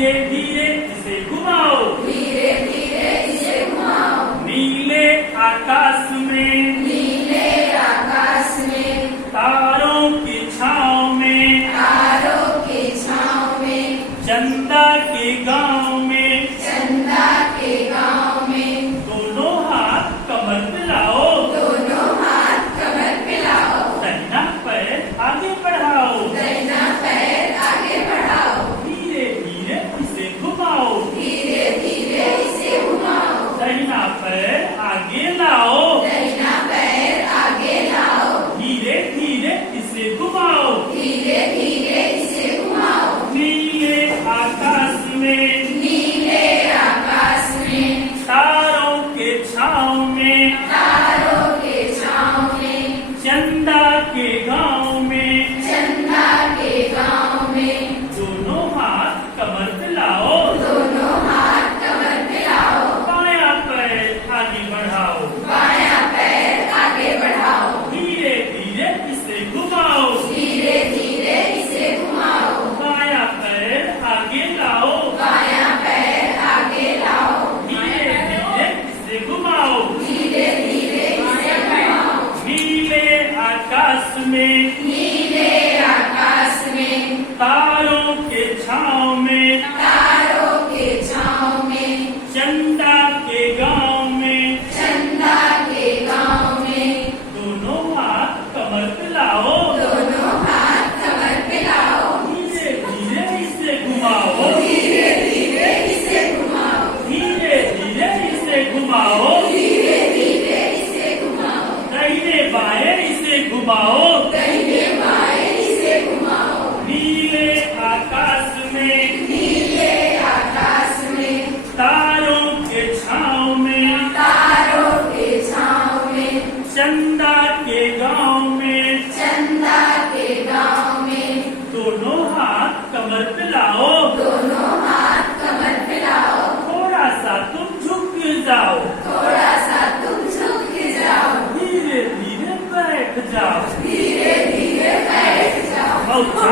धीरे धीरे इसे घुमाओ, धीरे धीरे इसे घुमाओ। नीले आकाश में, नीले आकाश में, तारों की छाँव में, तारों की छाँव में, चंदा के गांव में, चंदा के गांव में, दोनों हाथ कमर पे लाओ, दोनों हाथ कमर पे लाओ, दाहिना पैर आगे बढ़ाओ, दाहिना पैर आगे बढ़ाओ, धीरे धीरे इसे घुमाओ, धीरे धीरे इसे घुमाओ, दाहिना पैर आगे लाओ, दाहिना पैर आगे लाओ, धीरे धीरे इसे घुमाओ, धीरे धीरे इसे घुमाओ। नीले आकाश में, नीले आकाश में, तारों के छाँव में, तारों के छाँव में, चंदा के गांव में, चंदा के गांव में, दोनों हाथ कमर पे लाओ, दोनों हाथ कमर पे लाओ, बायां पैर आगे बढ़ाओ, बायां पैर आगे बढ़ाओ, धीरे धीरे इसे घुमाओ, धीरे धीरे इसे घुमाओ, बायां पैर आगे लाओ, बायां पैर आगे लाओ, धीरे धीरे इसे घुमाओ, धीरे धीरे इसे घुमाओ। नीले आकाश में, नीले आकाश में, तारों के छाँव में, तारों के छाँव में, चंदा के गांव में, चंदा के गांव में, दोनों हाथ कमर पे लाओ, दोनों हाथ कमर पे लाओ, धीरे धीरे इसे घुमाओ, धीरे धीरे इसे घुमाओ, धीरे धीरे इसे घुमाओ, धीरे धीरे इसे घुमाओ, दाहिने बाएं इसे घुमाओ,